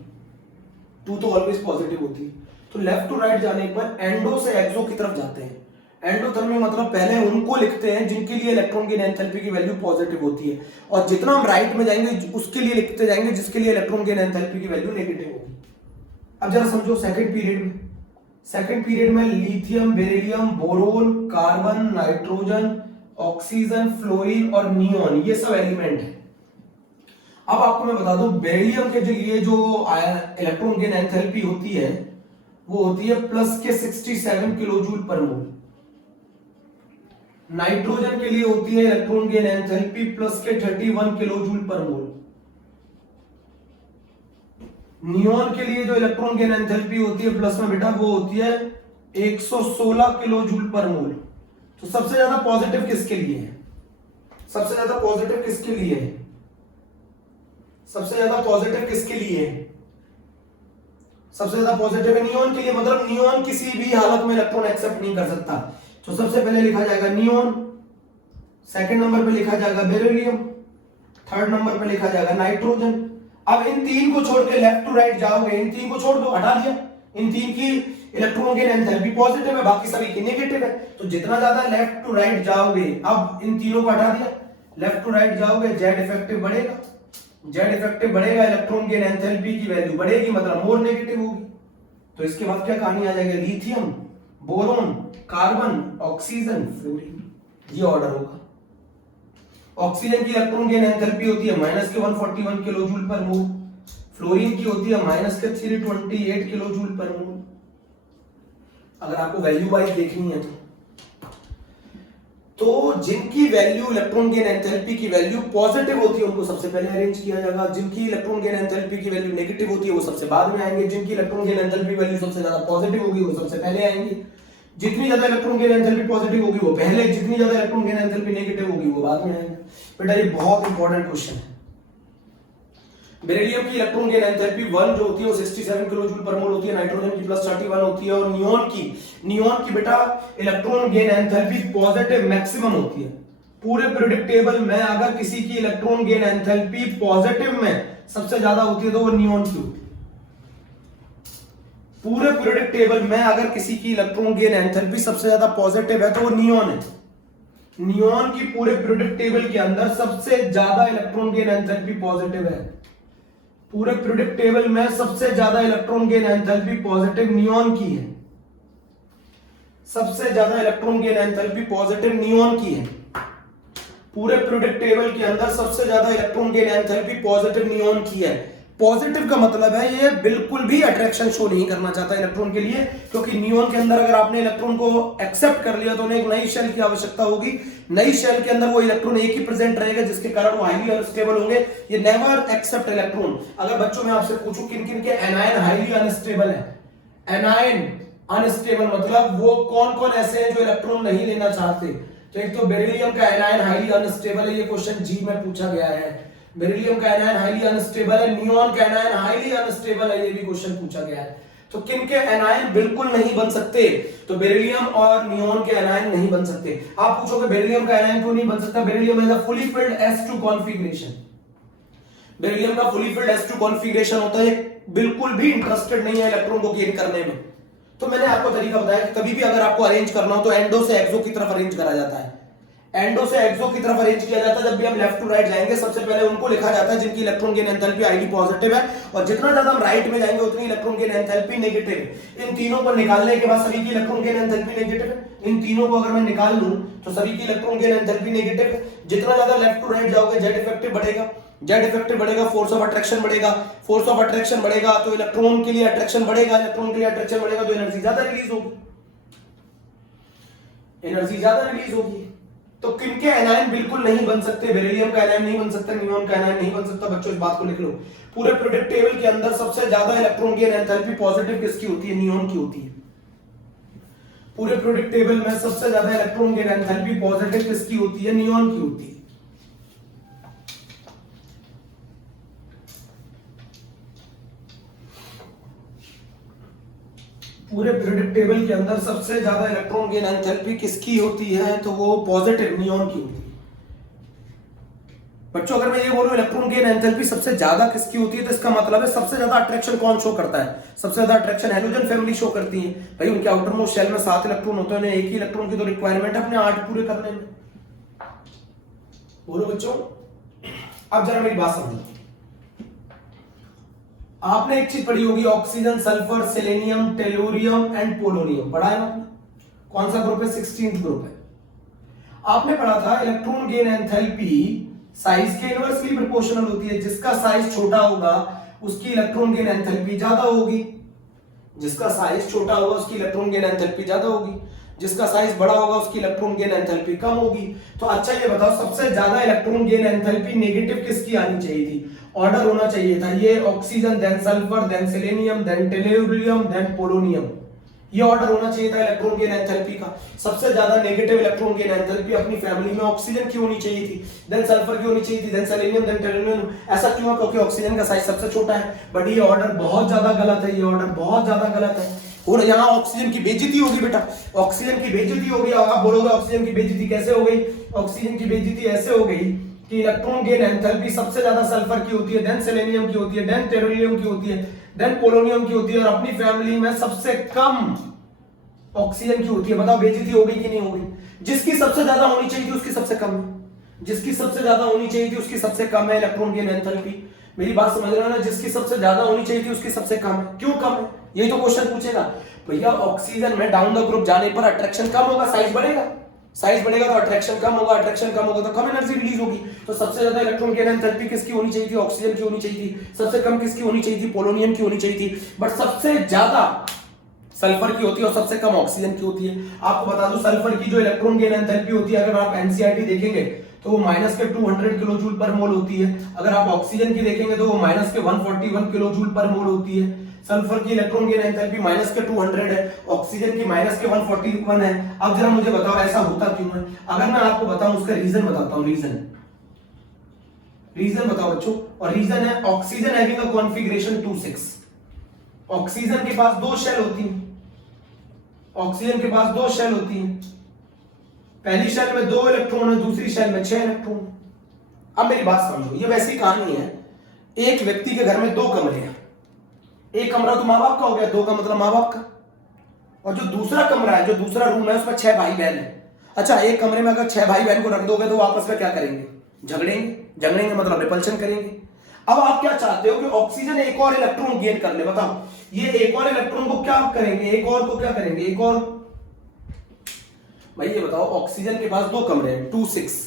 2 तो ऑलवेज पॉजिटिव होती है। तो लेफ्ट टू राइट जाने पर एंडो से एक्सो की तरफ जाते हैं। एंडोथर्मिक मतलब पहले उनको लिखते हैं जिनके लिए इलेक्ट्रॉन गेन एंथैल्पी की वैल्यू पॉजिटिव होती है, और जितना हम राइट में जाएंगे उसके लिए लिखते जाएंगे जिसके लिए इलेक्ट्रॉन गेन एंथैल्पी की वैल्यू नेगेटिव होगी। अब जरा समझो सेकंड पीरियड में lithium, beryllium, boron, carbon, nitrogen, oxygen, fluorine और नियोन, ये सब एलिमेंट है। अब आपको मैं बता दूं बेरिलियम के लिए जो इलेक्ट्रॉन गेन एंथैल्पी होती है वो होती है प्लस के 67 किलोजूल पर मोल। नाइट्रोजन के लिए होती है इलेक्ट्रॉन गेन एंथैल्पी प्लस के 31 किलोजूल पर मोल। नियोन के लिए जो इलेक्ट्रॉन गेन एंथैल्पी होती है प्लस में बेटा वो होती है 116 किलोजूल पर मोल। तो सबसे ज्यादा पॉजिटिव किसके लिए है, सबसे ज्यादा पॉजिटिव किसके लिए है, सबसे ज्यादा पॉजिटिव किसके लिए है, सबसे ज्यादा पॉजिटिव है नियोन के लिए। मतलब नियोन किसी भी हालत में इलेक्ट्रॉन एक्सेप्ट नहीं कर सकता। तो सबसे पहले लिखा जाएगा नियोन, सेकंड नंबर पे लिखा जाएगा बेरिलियम, थर्ड नंबर पे लिखा जाएगा नाइट्रोजन। अब इन तीन को छोड़ के लेफ्ट टू राइट जाओगे, इन तीन को छोड़ दो, हटा दिया, इन तीन की इलेक्ट्रॉन गेन एंथैल्पी पॉजिटिव है, बाकी सभी की नेगेटिव है। तो जितना ज्यादा लेफ्ट टू राइट जाओगे, अब इन तीनों को हटा दिया, लेफ्ट टू राइट जाओगे जेड इफेक्टिव बढ़ेगा, जेड इफेक्टिव बढ़ेगा, इलेक्ट्रॉन गेन एंथैल्पी की वैल्यू बढ़ेगी, मतलब मोर नेगेटिव होगी। तो इसके बाद क्या कहानी आ जाएगी, lithium, boron, carbon, oxygen, fluorine, ये ऑर्डर होगा। ऑक्सीजन की इलेक्ट्रॉन गेन एंथैल्पी होती है माइनस के 141 किलोजूल पर मोल, फ्लोरीन की होती है माइनस के 328 किलोजूल पर मोल। अगर आपको वैल्यू वाइज देखनी है तो जिनकी वैल्यू इलेक्ट्रॉन गेन एंथैल्पी की वैल्यू पॉजिटिव होती है उनको सबसे पहले अरेंज किया जाएगा, जिनकी इलेक्ट्रॉन गेन एंथैल्पी की वैल्यू नेगेटिव होती है वो सबसे बाद में आएंगे, जिनकी इलेक्ट्रॉन गेन एंथैल्पी वैल्यू सबसे ज्यादा पॉजिटिव होगी वो सबसे पहले आएंगे। जितनी ज्यादा इलेक्ट्रॉन गेन एंथैल्पी पॉजिटिव होगी वो पहले, जितनी ज्यादा इलेक्ट्रॉन गेन एंथैल्पी नेगेटिव होगी वो बाद में आएंगे। बेटा ये बहुत इंपॉर्टेंट क्वेश्चन है। बेरिलियम की इलेक्ट्रॉन गेन एंथैल्पी 1 जो होती है वो 67 किलोजूल पर मोल होती है, नाइट्रोजन की प्लस 31 होती है, और नियोन की बेटा electron gain enthalpy positive maximum होती है। पूरे पीरियोडिक टेबल में अगर किसी की इलेक्ट्रॉन गेन एंथैल्पी पॉजिटिव में सबसे ज्यादा होती है तो वो नियोन की होती है। पूरे पीरियोडिक टेबल में अगर किसी की इलेक्ट्रॉन गेन एंथैल्पी सबसे ज्यादा पॉजिटिव है तो वो नियोन है। नियोन की पूरे पीरियोडिक टेबल के अंदर सबसे ज्यादा इलेक्ट्रॉन गेन एंथैल्पी पॉजिटिव है। पूरे पीरियोडिक टेबल में सबसे ज्यादा electron gain enthalpy positive neon की है, सबसे ज्यादा electron gain enthalpy positive neon की है। पूरे पीरियोडिक टेबल के अंदर सबसे ज्यादा electron gain enthalpy positive neon की है। पॉजिटिव का मतलब है ये बिल्कुल भी अट्रैक्शन शो नहीं करना चाहता इलेक्ट्रॉन के लिए, क्योंकि नियोन के अंदर अगर आपने इलेक्ट्रॉन को एक्सेप्ट कर लिया तो उन्हें एक नई शेल की आवश्यकता होगी। नई शेल के अंदर वो इलेक्ट्रॉन एक ही प्रेजेंट रहेगा जिसके कारण वो हाईली अनस्टेबल होंगे। ये नेवर एक्सेप्ट इलेक्ट्रॉन। अगर बच्चों में आपसे पूछूं किन किन के एनायन हाईली अनस्टेबल है, एनायन अनस्टेबल मतलब वो कौन कौन ऐसे हैं जो इलेक्ट्रॉन नहीं लेना चाहते, तो एक तो बेरिलियम का एनायन हाईली अनस्टेबल है, ये क्वेश्चन जी में पूछा गया है। बेरिलियम का एनायन हाईली अनस्टेबल है, नियोन का एनायन हाईली अनस्टेबल है, ये भी क्वेश्चन पूछा गया है। तो किन के एनायन बिल्कुल नहीं बन सकते? तो बेरिलियम और नियोन के एनायन नहीं बन सकते। आप पूछोगे बेरिलियम का एनायन क्यों नहीं बन सकता? Beryllium has a fully filled s2 configuration. Beryllium का फुली फिल्ड s2 कॉन्फ़िगरेशन होता है, बिल्कुल भी इंटरेस्टेड नहीं है इलेक्ट्रॉन को गेन करने में। तो मैंने आपको तरीका बताया कि कभी भी अगर आपको अरेंज करना हो तो एंडो से एक्सो की तरफ अरेंज करा जाता है। एंडो से एक्सो की तरफ अरेंज किया जाता है। जब भी हम लेफ्ट टू राइट जाएंगे सबसे पहले उनको लिखा जाता है जिनकी electron gain enthalpy ID positive है, और जितना ज्यादा हम राइट में जाएंगे उतनी इलेक्ट्रॉन गेन एंथैल्पी नेगेटिव है। इन तीनों को निकालने के बाद सभी की इलेक्ट्रॉन गेन एंथैल्पी नेगेटिव है। इन तीनों को अगर मैं निकाल लूं तो सभी की इलेक्ट्रॉन गेन एंथैल्पी नेगेटिव है। जितना ज्यादा लेफ्ट टू राइट जाओगे जेड इफेक्टिव बढ़ेगा, जेड इफेक्टिव बढ़ेगा, फोर्स ऑफ अट्रैक्शन बढ़ेगा, फोर्स ऑफ अट्रैक्शन बढ़ेगा तो इलेक्ट्रॉन के लिए अट्रैक्शन बढ़ेगा, इलेक्ट्रॉन के लिए अट्रैक्शन बढ़ेगा तो एनर्जी ज्यादा रिलीज होगी, एनर्जी ज्यादा रिलीज होगी। तो किनके एनायन बिल्कुल नहीं बन सकते? बेरिलियम का एनायन नहीं बन सकता, नियोन का एनायन नहीं बन सकता। बच्चों इस बात को लिख लो। पूरे पीरियोडिक टेबल के अंदर सबसे ज्यादा इलेक्ट्रॉन गेन एंथैल्पी पॉजिटिव किसकी होती है? नियोन की होती है। पूरे पीरियोडिक टेबल में सबसे ज्यादा इलेक्ट्रॉन गेन एंथैल्पी पॉजिटिव किसकी होती है? नियोन की होती है। पूरे पीरियोडिक टेबल के अंदर सबसे ज्यादा इलेक्ट्रॉन गेन एंथैल्पी किसकी होती है? तो वो पॉजिटिव नियोन की होती है। बच्चों अगर मैं ये बोलूं इलेक्ट्रॉन गेन एंथैल्पी सबसे ज्यादा किसकी होती है तो इसका मतलब है सबसे ज्यादा अट्रैक्शन कौन शो करता है? सबसे ज्यादा अट्रैक्शन हैलोजन फैमिली शो करती है। भाई उनके आउटर मोस्ट शेल में 7 इलेक्ट्रॉन होते हैं, उन्हें एक ही इलेक्ट्रॉन की तो रिक्वायरमेंट है अपने 8 पूरे करने में। बोलो बच्चों, अब जरा मेरी बात समझो। आपने एक चीज पढ़ी होगी oxygen, sulphur, selenium, tellurium and polonium, पढ़ा है आपने? कौन सा ग्रुप है? 16th ग्रुप है। आपने पढ़ा था इलेक्ट्रॉन गेन एंथैल्पी साइज के इनवर्सली प्रोपोर्शनल होती है। जिसका साइज छोटा होगा उसकी इलेक्ट्रॉन गेन एंथैल्पी ज्यादा होगी, जिसका साइज छोटा होगा उसकी इलेक्ट्रॉन गेन एंथैल्पी ज्यादा होगी, जिसका साइज बड़ा होगा उसकी इलेक्ट्रॉन गेन एंथैल्पी कम होगी। तो अच्छा ये बताओ सबसे ज्यादा इलेक्ट्रॉन गेन एंथैल्पी नेगेटिव किसकी आनी चाहिए थी? ऑर्डर होना चाहिए था ये oxygen, then sulphur, then selenium, then tellurium, then polonium. ये ऑर्डर होना चाहिए था इलेक्ट्रॉन गेन एंथैल्पी का। सबसे ज्यादा नेगेटिव इलेक्ट्रॉन गेन एंथैल्पी अपनी फैमिली में ऑक्सीजन की होनी चाहिए थी, देन सल्फर की होनी चाहिए थी, देन सेलेनियम, देन टेलुरियम। ऐसा क्यों? क्योंकि ऑक्सीजन का साइज सबसे छोटा है। बट ये ऑर्डर बहुत ज्यादा गलत है, ये ऑर्डर बहुत ज्यादा गलत है। और यहाँ ऑक्सीजन की बेइज्जती होगी बेटा, ऑक्सीजन की बेइज्जती होगी। आप बोलोगे ऑक्सीजन की बेइज्जती कैसे हो गई? ऑक्सीजन की बेइज्जती ऐसे हो गई कि इलेक्ट्रॉन गेन एंथैल्पी सबसे ज्यादा सल्फर की होती है, देन सेलेनियम की होती है, देन टेलुरियम की होती है, देन पोलोनियम की होती है, और अपनी फैमिली में सबसे कम ऑक्सीजन की होती है। बताओ बेइज्जती हो गई कि नहीं हो गई? जिसकी सबसे ज्यादा होनी चाहिए थी उसकी सबसे कम है, जिसकी सबसे ज्यादा होनी चाहिए थी उसकी सबसे कम है इलेक्ट्रॉन गेन एंथैल्पी। मेरी बात समझ रहे हो ना? जिसकी सबसे ज्यादा होनी चाहिए थी उसकी सबसे कम है। क्यों कम है? यही तो क्वेश्चन पूछेगा। भैया ऑक्सीजन में डाउन द ग्रुप जाने पर अट्रैक्शन कम होगा, साइज बढ़ेगा, साइज बढ़ेगा तो अट्रैक्शन कम होगा, अट्रैक्शन कम होगा तो कम एनर्जी रिलीज होगी। तो सबसे ज्यादा इलेक्ट्रॉन गेन एंथैल्पी किसकी होनी चाहिए थी? ऑक्सीजन की होनी चाहिए थी। सबसे कम किसकी होनी चाहिए थी? पोलोनियम की होनी चाहिए थी। बट सबसे ज्यादा सल्फर की होती है और सबसे कम ऑक्सीजन की होती है। आपको बता दूं सल्फर की जो इलेक्ट्रॉन गेन एंथैल्पी होती है, अगर आप एनसीईआरटी देखेंगे तो वो -200 किलो जूल पर मोल होती है। अगर आप ऑक्सीजन की देखेंगे तो वो -141 किलो जूल पर मोल होती है। सल्फर की इलेक्ट्रॉन गेन एंथैल्पी -200 है, ऑक्सीजन की -141 है। अब जरा मुझे बताओ ऐसा होता क्यों है? अगर मैं आपको बताऊं उसका रीजन बताता हूं। रीजन बताओ बच्चों। और रीजन है oxygen having a configuration 2,6। Oxygen के पास 2 शेल होती हैं, ऑक्सीजन के पास 2 शेल होती हैं। पहली शेल में 2 इलेक्ट्रॉन है, दूसरी शेल में 6 इलेक्ट्रॉन। अब मेरी बात समझो, ये वैसी कहानी है। एक व्यक्ति के घर में 2 कमरे हैं। एक कमरा तो माँ बाप का हो गया, 2 का मतलब माँ बाप का, और जो दूसरा कमरा है, जो दूसरा रूम है उसमें 6 भाई बहन है। अच्छा, एक कमरे में अगर 6 भाई बहन को रख दोगे तो वो आपस में क्या करेंगे? झगड़ेंगे। झगड़ेंगे मतलब रिपल्शन करेंगे। अब आप क्या चाहते हो कि ऑक्सीजन एक और इलेक्ट्रॉन गेन कर ले? बताओ ये एक और इलेक्ट्रॉन को क्या करेंगे? एक और को क्या करेंगे? एक और। भाई ये बताओ ऑक्सीजन के पास 2 कमरे हैं, 2,6।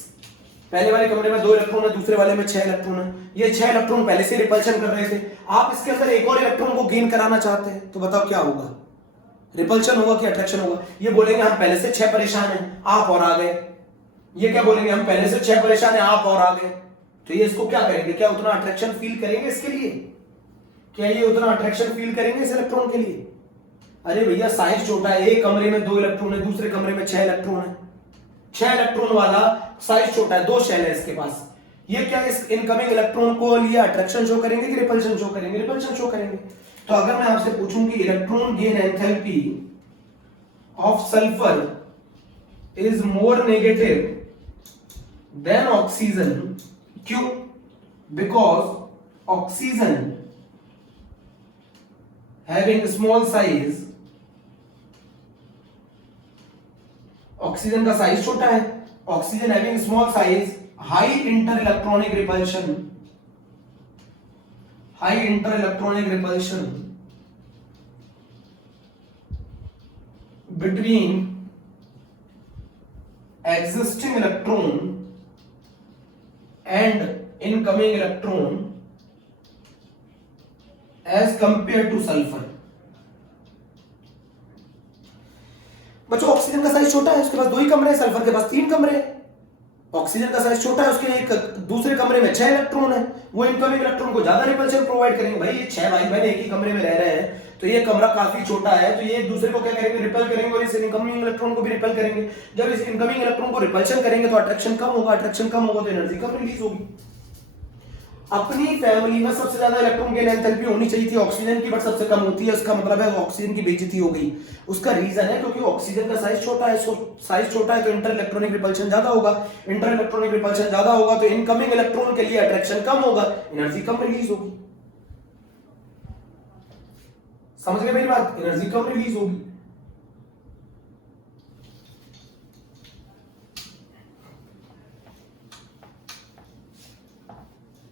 पहले वाले कमरे में 2 इलेक्ट्रॉन है, दूसरे वाले में 6 इलेक्ट्रॉन है। ये 6 इलेक्ट्रॉन पहले से रिपल्शन कर रहे थे। आप इसके अंदर एक और इलेक्ट्रॉन को गेन कराना चाहते हैं तो बताओ क्या होगा? रिपल्शन होगा कि अट्रैक्शन होगा? ये बोलेंगे हम पहले से 6 परेशान हैं, आप और आ गए। ये क्या बोलेंगे? हम पहले से 6 परेशान हैं, आप और आ गए। तो ये इसको क्या करेंगे? क्या उतना अट्रैक्शन फील करेंगे इसके लिए? क्या ये उतना अट्रैक्शन फील करेंगे इस इलेक्ट्रॉन के लिए? अरे भैया साइज छोटा है, एक कमरे में 2 इलेक्ट्रॉन है, दूसरे कमरे में 6 इलेक्ट्रॉन है। 6 इलेक्ट्रॉन वाला साइज छोटा है, 2 शेल है इसके पास। ये क्या इस इनकमिंग इलेक्ट्रॉन को लिए अट्रैक्शन शो करेंगे कि रिपल्शन शो करेंगे? रिपल्शन शो करेंगे। तो अगर मैं आपसे पूछूं कि electron gain enthalpy of sulphur is more negative than oxygen, क्यों? Because oxygen having small size, oxygen का साइज छोटा है, oxygen having small size, high inter electronic repulsion, high inter electronic repulsion between existing electron and incoming electron as compared to sulfur। बच्चों ऑक्सीजन का साइज छोटा है, उसके पास 2 ही कमरे हैं, सल्फर के पास 3 कमरे हैं। ऑक्सीजन का साइज छोटा है, उसके एक दूसरे कमरे में 6 इलेक्ट्रॉन है, वो इनकमिंग इलेक्ट्रॉन को ज्यादा रिपल्शन प्रोवाइड करेंगे। भाई ये 6 भाई बहन एक ही कमरे में रह रहे हैं, तो ये कमरा काफी छोटा है, तो ये एक दूसरे को क्या करेंगे, रिपेल करेंगे, और इस इनकमिंग इलेक्ट्रॉन को भी रिपेल करेंगे। जब इस इनकमिंग इलेक्ट्रॉन को रिपल्शन करेंगे तो अट्रैक्शन कम होगा, अट्रैक्शन कम होगा तो एनर्जी कम रिलीज होगी। अपनी फैमिली में सबसे ज्यादा इलेक्ट्रॉन गेन एंथैल्पी होनी चाहिए थी ऑक्सीजन की, बट सबसे कम होती है, उसका मतलब है ऑक्सीजन की बेइज्जती हो गई। उसका रीजन है क्योंकि ऑक्सीजन का साइज छोटा है, साइज छोटा है तो इंटर इलेक्ट्रॉनिक रिपल्शन ज्यादा होगा, इंटर इलेक्ट्रॉनिक रिपल्शन ज्यादा होगा तो इनकमिंग इलेक्ट्रॉन के लिए अट्रैक्शन कम होगा, एनर्जी कम रिलीज होगी। समझ गए मेरी बात? एनर्जी कम रिलीज होगी।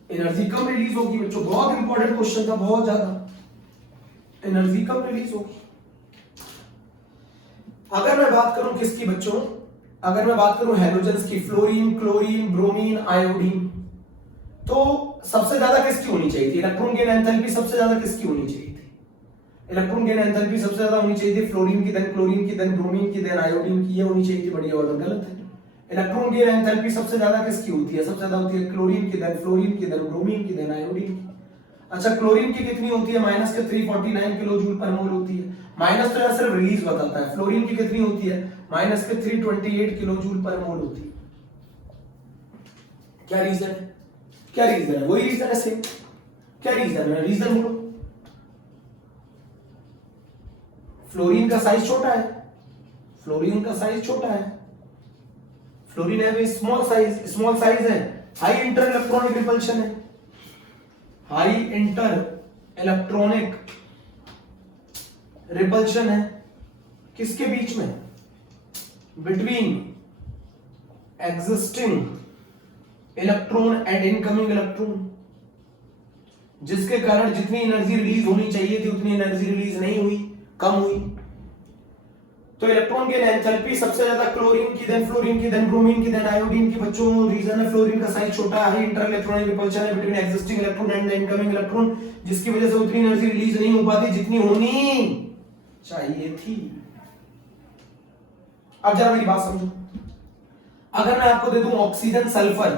एनर्जी कम रिलीज होगी बच्चों, बहुत इंपॉर्टेंट क्वेश्चन था, बहुत ज्यादा। एनर्जी कम रिलीज होगी। अगर मैं बात करूं किसकी बच्चों, अगर मैं बात करूं हैलोजेंस की, फ्लोरीन, क्लोरीन, ब्रोमीन, आयोडीन, तो सबसे ज्यादा किसकी होनी चाहिए थी? इलेक्ट्रॉन गेन एंथैल्पी सबसे ज्यादा किसकी होनी चाहिए थी? इलेक्ट्रॉन गेन एंथैल्पी सबसे ज्यादा होनी चाहिए थी फ्लोरीन की, देन क्लोरीन की, देन ब्रोमीन की, देन आयोडीन की, ये होनी चाहिए थी। बढ़िया ऑर्डर गलत है। इलेक्ट्रॉन गेन एंथैल्पी सबसे ज्यादा किसकी होती है? सबसे ज्यादा होती है क्लोरीन की, देन फ्लोरीन की, देन ब्रोमीन की, देन आयोडीन की। अच्छा क्लोरीन की कितनी होती है? माइनस के 349 किलो जूल पर मोल होती है। माइनस तो सिर्फ रिलीज बताता है। फ्लोरीन की कितनी होती है? माइनस के 328 किलो जूल पर मोल होती है। क्या रीजन है? क्या रीजन है? वही रीजन है सेम। क्या रीजन है? रीजन बोलो। फ्लोरीन का साइज छोटा है, फ्लोरीन का साइज छोटा है, फ्लोरीन है स्मॉल साइज, स्मॉल साइज है, हाई इंटर इलेक्ट्रॉनिक रिपल्शन है, हाई इंटर इलेक्ट्रॉनिक रिपल्शन है किसके बीच में? Between existing electron and incoming electron, जिसके कारण जितनी एनर्जी रिलीज होनी चाहिए थी उतनी एनर्जी रिलीज नहीं हुई, कम हुई। तो इलेक्ट्रॉन गेन एंथैल्पी सबसे ज्यादा क्लोरीन की, देन फ्लोरीन की, देन ब्रोमीन की, देन आयोडीन की। बच्चों रीजन है फ्लोरीन का साइज छोटा है, हाई इंटर इलेक्ट्रॉनिक रिपल्शन है between existing electron and incoming electron, जिसकी वजह से उतनी एनर्जी रिलीज नहीं हो पाती जितनी होनी चाहिए थी। अब जरा मेरी बात समझो। अगर मैं आपको दे दूं ऑक्सीजन, सल्फर,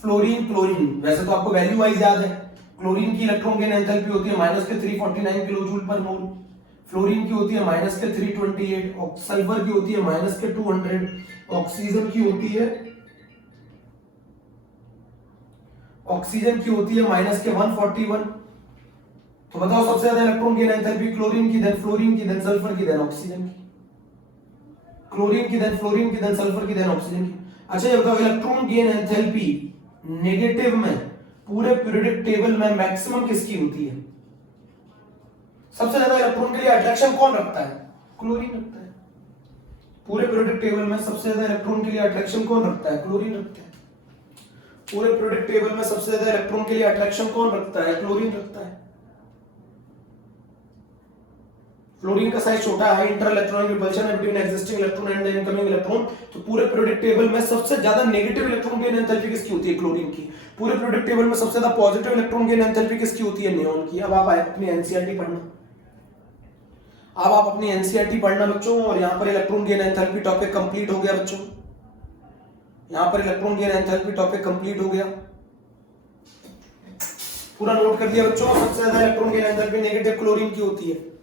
फ्लोरीन, क्लोरीन, वैसे तो आपको वैल्यू वाइज याद है। क्लोरीन की इलेक्ट्रॉन गेन एंथैल्पी होती है माइनस के 349 किलो जूल पर मोल, फ्लोरीन की होती है माइनस के 328, सल्फर की होती है माइनस के 200, ऑक्सीजन की होती है माइनस के 141। तो बताओ सबसे ज्यादा इलेक्ट्रॉन गेन एंथैल्पी क्लोरीन की, देन फ्लोरीन की, देन सल्फर की, देन ऑक्सीजन की। क्लोरीन की, देन फ्लोरीन की, देन सल्फर की, देन ऑक्सीजन की। अच्छा ये बताओ इलेक्ट्रॉन गेन एंथैल्पी नेगेटिव में पूरे पीरियोडिक टेबल में मैक्सिमम किसकी होती है? सबसे ज्यादा इलेक्ट्रॉन के लिए अट्रैक्शन कौन रखता है? क्लोरीन रखता है। पूरे पीरियोडिक टेबल में सबसे ज्यादा इलेक्ट्रॉन के लिए अट्रैक्शन कौन रखता है? क्लोरीन रखता है। पूरे पीरियोडिक टेबल में सबसे ज्यादा इलेक्ट्रॉन के लिए अट्रैक्शन कौन रखता है? क्लोरीन रखता है। फ्लोरीन का साइज छोटा है, इंटर इलेक्ट्रॉनिक रिपल्शन है between existing electron and incoming electron. तो पूरे पीरियोडिक टेबल में सबसे ज्यादा नेगेटिव इलेक्ट्रॉन गेन एंथैल्पी किसकी होती है? क्लोरीन की। पूरे पीरियोडिक टेबल में सबसे ज्यादा पॉजिटिव इलेक्ट्रॉन गेन एंथैल्पी किसकी होती है? नियोन की। अब आप अपनी एनसीईआरटी पढ़ना, अब आप अपनी एनसीईआरटी पढ़ना बच्चों। और यहां पर electron gain enthalpy topic complete हो गया बच्चों। यहां पर electron gain enthalpy topic complete हो गया, पूरा नोट कर दिया बच्चों। सबसे ज्यादा electron gain enthalpy negative chlorine की होती है।